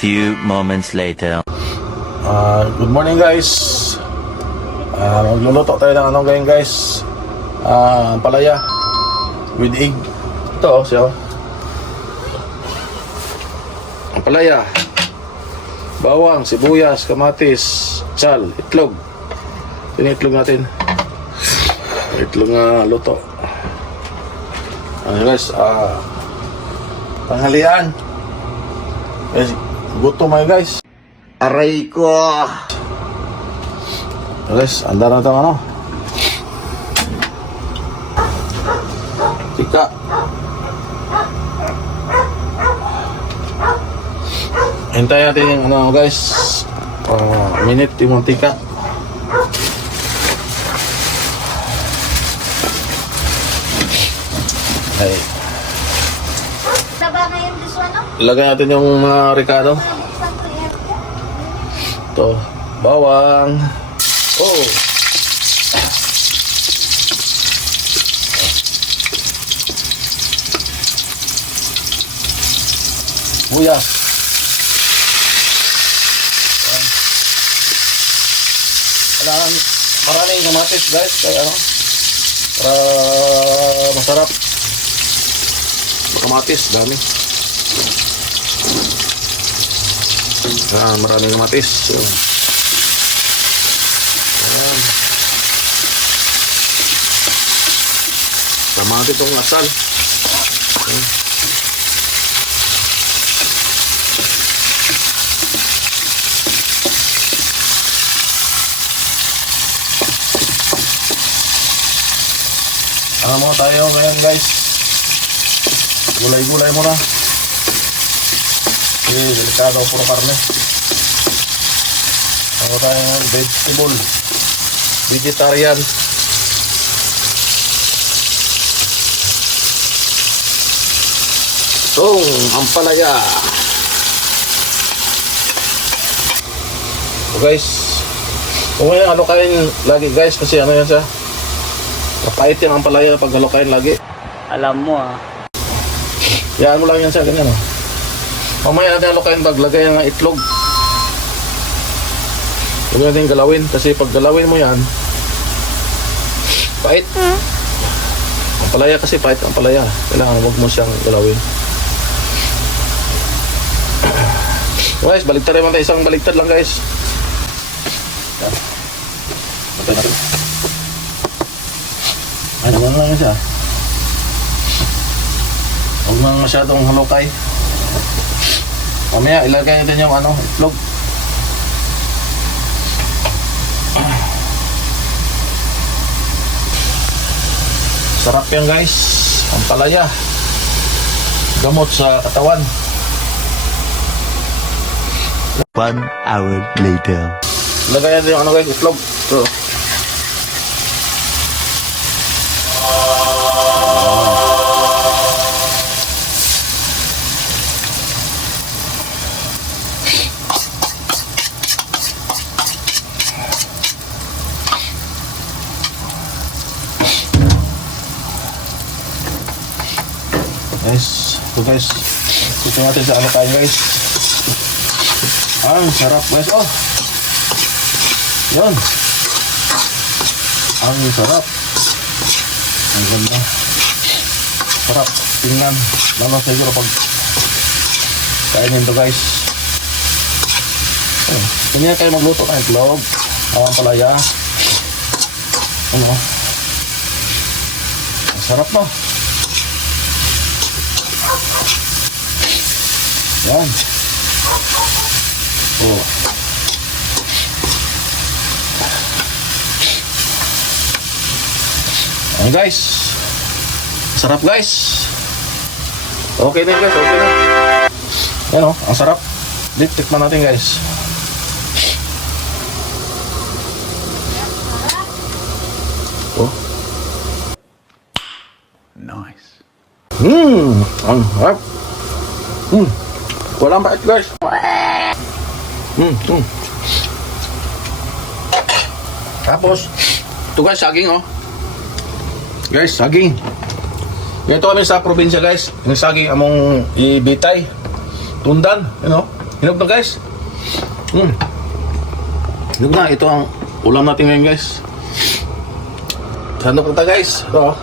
few moments later. Good morning guys. Magluluto tayo ng ano ngayon guys. Palaya with egg. Ito siya. Palaya, bawang, sibuyas, kamatis, sal, itlog. Ito yung itlog natin. Itlog na luto. Guys, tanghalian. Guys, gutom mga guys. Aray ko! Guys, andar na itong ano. Tika. Hintayin natin yung ano guys. Minute yung mantika. Ay. Taba ngayon this one, no? Ilagay natin yung mga ricado. Ito, bawang. Oh. Buyas. Kailangan maraming kamatis guys, kaya ano, para masarap. Kamatis, dami. Maraming kamatis. So, ayan. Sama natin itong asal. Ayan. Muna tayo ngayon guys. Gulay-gulay muna. Delikado, puro karne. Ano tayo ngayon? Vegetable. Vegetarian. Itong ampalaya. So guys, kung ngayon halukain lagi guys, kasi ano yan siya, kapait yan ang palaya pag halukain lagi. Alam mo Yan mo lang yan siya, ganyan o. Mamaya natin halukain pag lagay ng itlog. Huwag natin galawin, kasi pag galawin mo yan, pait. Ang palaya kasi pait ang palaya. Kailangan huwag mo siyang galawin. Guys, baligtad naman tayo. Isang baligtad lang guys. Yan. Patay natin. Ay, naman lang siya. Huwag nang masyadong halukay. Mamaya ilagay natin yung ano, itlog. Sarap yan guys. Ang palaya. Gamot sa katawan. 1 hour later. Ilagay natin yung ano guys, itlog. So, guys, ito guys, ito natin sa ano tayo guys. Ang sarap guys, oh yun, ang sarap, ang ganda, sarap tingnan, lalo siguro pag kainin to guys. Ganyan kayo magluto ng itlog, ang palaya, ano, ang sarap no. Yan. Oh. Ayan guys. Sarap guys. Okay na guys, okay na. Yan o, ang sarap. Tikman natin guys. Oh. Nice. Ang sarap. Walang bait guys. Tapos ito guys, saging oh. Guys, saging. Ganito kami sa probinsya guys. Yung saging among ibitay. Tundan, you know. Hinog na guys. Hinog na. Ito ang ulam natin ngayon guys. Sandok na tayo guys. Ito oh.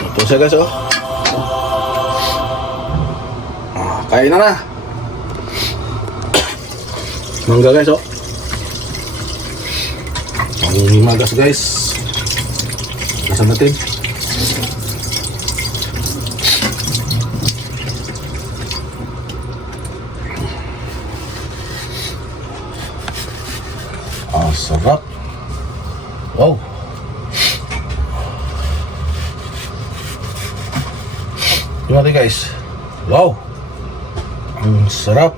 Ito siya guys oh. Kain na. Mangga guys oh. Ang magas guys. Nasa natin. Sarap. Wow. Gimana guys? Wow. Ang sarap.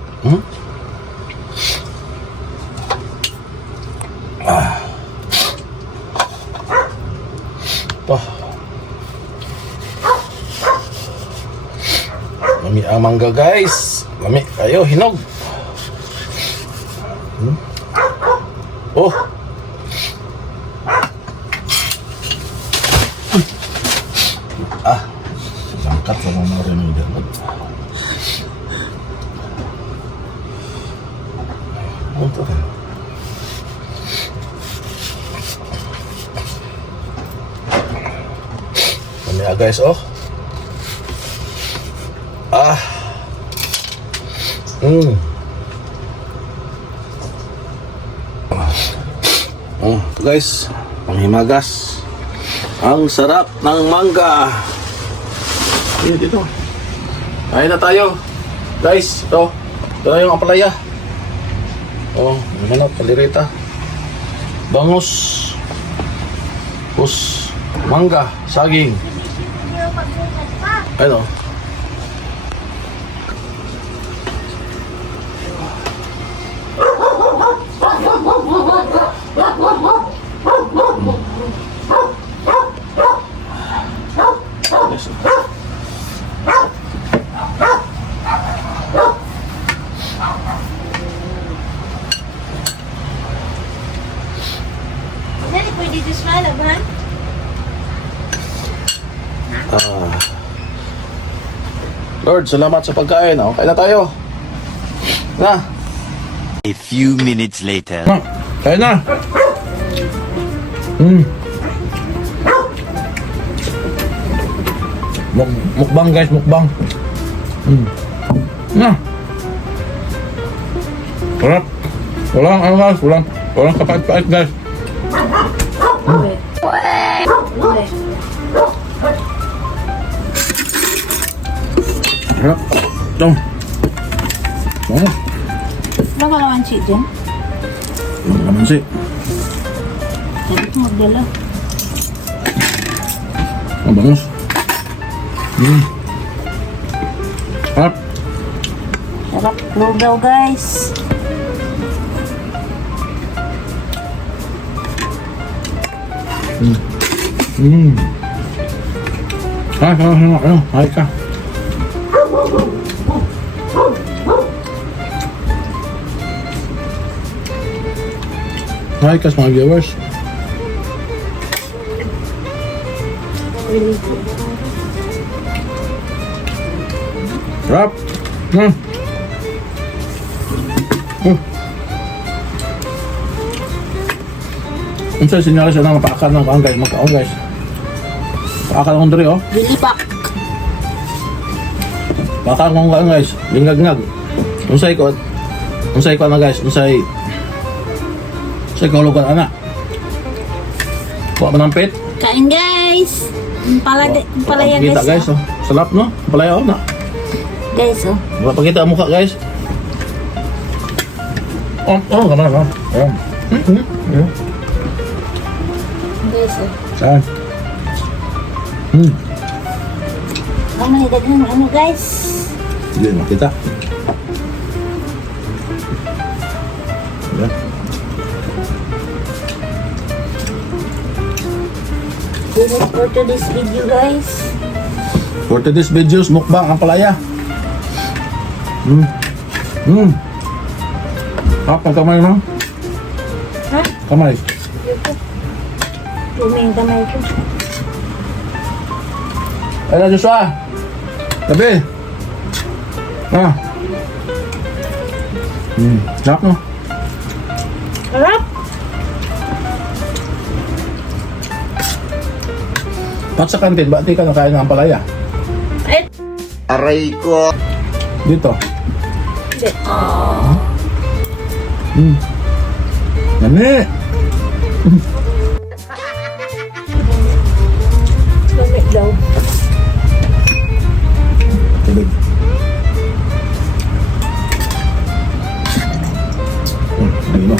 Wah. Lami ang mangga guys. Lami kayo hinog. Oh. Angkat sama marin ini dapat. Untuk kan. Ini ya guys oh. Guys, panghimagas. Ang sarap ng mangga. Dito. Kain na tayo. Guys, ito. Ito na yung apalaya. Oh, manok, kalirita. Bangus. Pus. Mangga. Saging. Ayun oh. Daddy, pwede ito smalab, ha? Lord, salamat sa pagkain. Oh, kain na tayo. Na. A few minutes later. Kain na. Mukbang guys, mukbang. Na. Sarap. Walang ano guys, walang kapait-pait guys. Sarap. Ito. Oh. Wala ka naman si dyan? Ano naman si? Sabi ko magdala. Ang bangus. Sarap. Sarap lugaw, guys. Hai ka. Hai ka mga viewers. Sarap. Unsa sinyalis na mapaakan ng kaon guys, magkaon guys. Paakan akong diri oh. Dilipak. Paakan akong kaon guys, lingag-ngag. Unsay ko na guys, unsay kahulugan ana. Kuha manampit. Kain, guys. Palaya, Kita guys. guys oh. Salap no? Palaya oh na. Guys, oh. Wala pa kita ang mukha guys. Kamar ka. Guys, oh. Saan? Ano, hidaghan ano, guys? Hindi makita. Yan. This is for today's video, guys. For today's videos, mukbang ang palaya. Kapag kamay mo? Ha? Kamay. Tuming kamay ko. Ayun na, Joshua. Tabi. Ah. Sarap no? Harap! Pat sa kantin, ba't di ka nakain ng palaya? Ay, Aray ko. Dito. hindi. Nani. Lamig daw. Tubig. Hindi mo.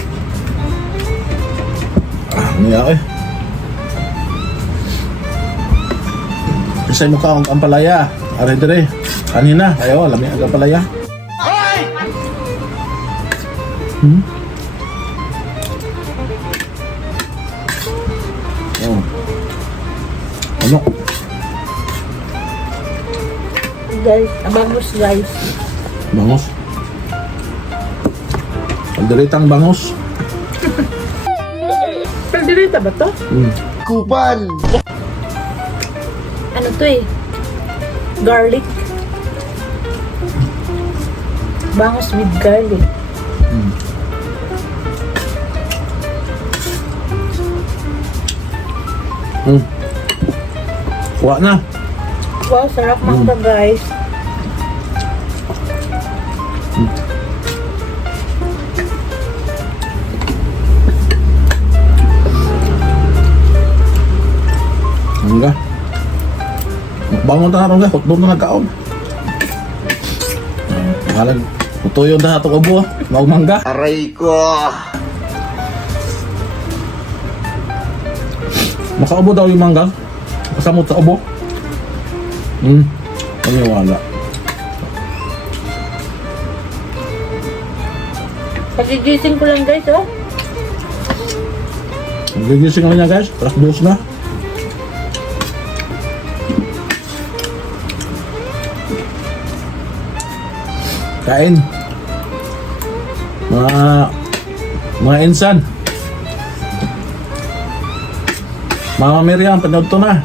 Niyak eh. Isay mo ka ang palaya. Aray dire. Kanina. Ayo, alam niya ang palaya. Oh. Ano? Guys, abangos guys. Bangus. Kalderitang bangus. Kaldereta ba to? Kupal. Ano to eh? Garlic. Bangos with garlic. Kuha na. Wow, sarap mangga guys. Hangga. Bangon na ron ga, hotdog na nagkaon. Halag, tutuyo na itong ubo, maumangga. Aray ko. Makaubo daw yung mangga. Kasamot sa ubo. Paniwala. Pagigising ko lang guys, oh. Gigising na niya guys, alas 2 na. Kain. Mga insan. Mama Miriam, panood to na.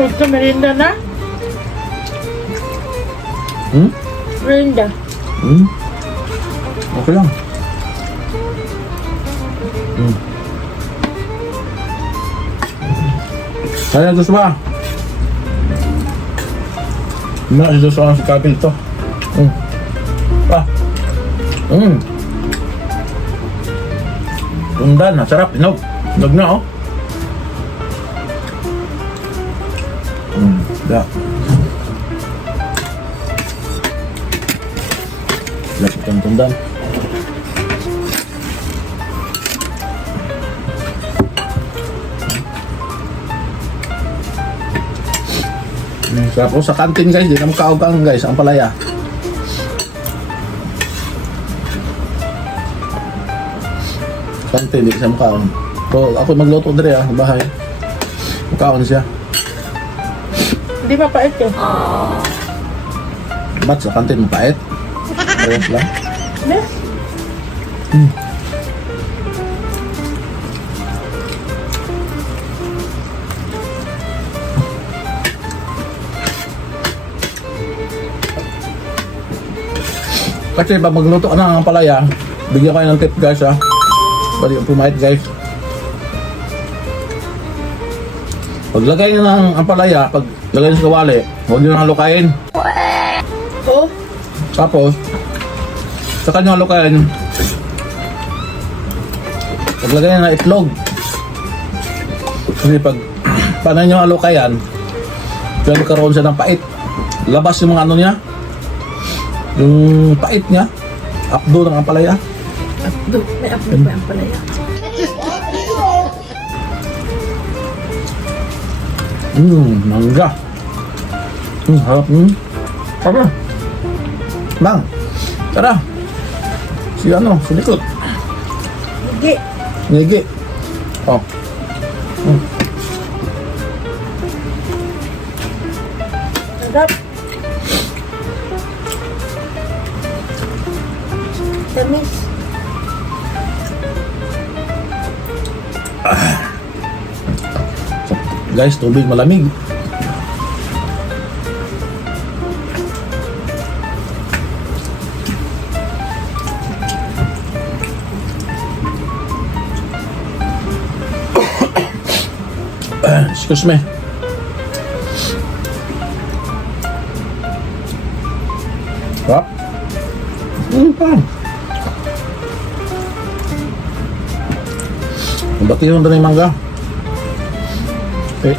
Ito, merinda na. Merinda. Okay lang. Kaya gusto ba? Na, ito sa si Kapil to. Tundan, sarap. Inog. Inog na, oh. Da. Lapit ang tundan. Sarap po sa kantin guys, di na makaogang guys, ang palaya. Kantin, di siya makaon. So, ako magluto dire sa bahay. Makaon siya. Hindi mapait eh. Ba't sa kantin mapait? Parehas lang. Ne? Kasi pag magluto ka na ng palaya, bigyan kayo ng tip guys ha. Bali yung pumait guys. Paglagay nyo ng ampalaya, pag lagay nyo sa kawali, huwag nyo nang halukain. Oh, Tapos, saka nyo halukain. Paglagay nyo ng itlog. Kasi pag paano nyo halukayan, kaya magkaroon siya ng pait. Labas yung mga ano niya. Yung pait niya. Apdo ng ampalaya. abdo. May abdo pa ang palaya. Mangga. Harap. Tara. Bang. Tara. Si ano, si likod. Hindi. Nigi. Oh. Sarap. Tamis. Guys, tubig malamig. Excuse me. Hop. Pa. Batihon doon yung mangga. Okay.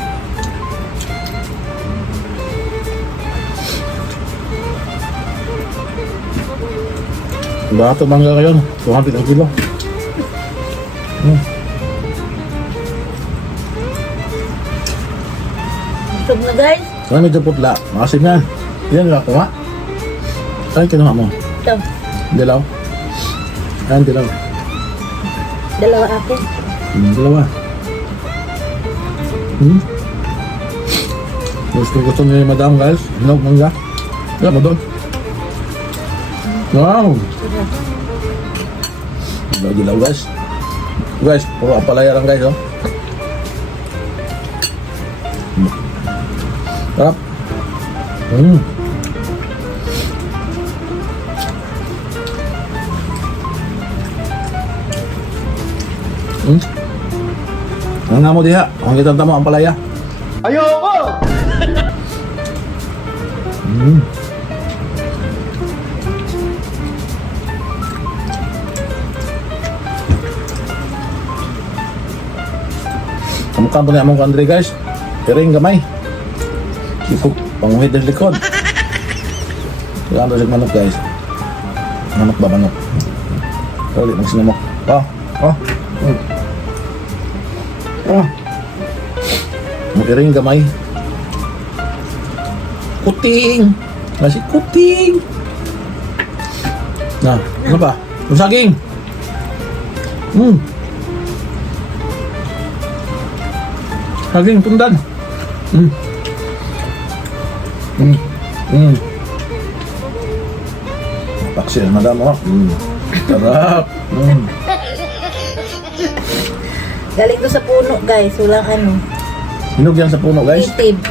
Bato mangga kayo. 200 ang kilo. Busog na guys. Kaya medyo putla. Makasim yan. Yan nga kuha. Ay, kinuha mo. Ito. Dilaw. Ayan, dilaw. Dalawa akin. Dalawa. Gusto niyo yung madam guys. Hinog mangga. Kaya mo doon. Wow. Dilaw guys. Guys, puro apalaya lang guys. Oh. Sarap. Ang nga mo diha. Ang kitang tama ang palaya. Ayoko! Kamukha po niya mong Andre guys. Pero yung gamay. Sipog panguhid ng likod. Kaya ano siya manok guys. Manok ba manok? Pero di magsinamok. Pero yung gamay. Kuting. Nasi kuting. Nah, ano pa? Yung saging. Saging tundan. Paksi na madam oh. Sarap. Galing to sa puno guys. Walang ano. Hinog yan sa puno guys. Native.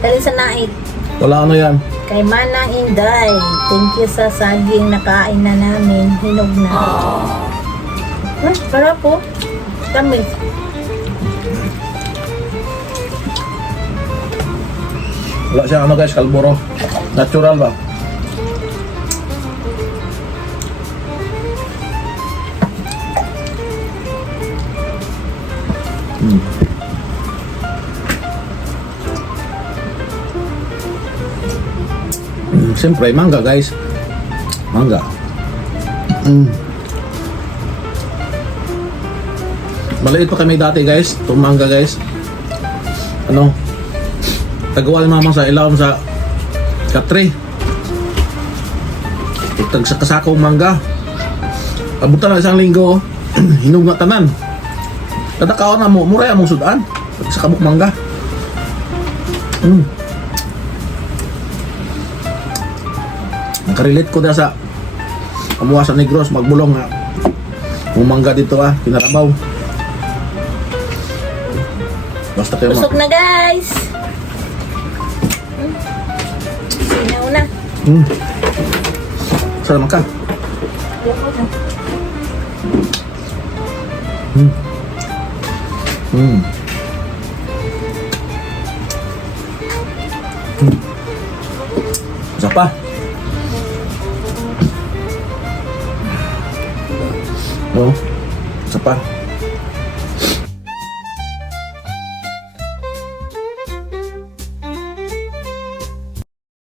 Galing sa nait. Wala ano yan. Kay Manang Inday. Thank you sa saging na kain na namin. Hinog na. Sarap po. Tamis. Wala siya ano guys, kalburo. Natural ba? Siyempre, mangga guys. Mangga. Maliit pa kami dati guys. Itong mangga guys. Ano? Tagawa ni mama sa ilaw sa katre. Tag sa kasakong mangga. Abutan na isang linggo. Hinog na tanan. Tatakaw na mo. Muray among sudan. Sa kabuk mangga. Nakarelate ko na sa amuha sa Negros. Magbulong nga. Yung mangga dito kinarabaw. Basta kayo Busog na guys. Sinaw na. Saan naman ka? Ayoko na. Isa pa. Oh, isa pa.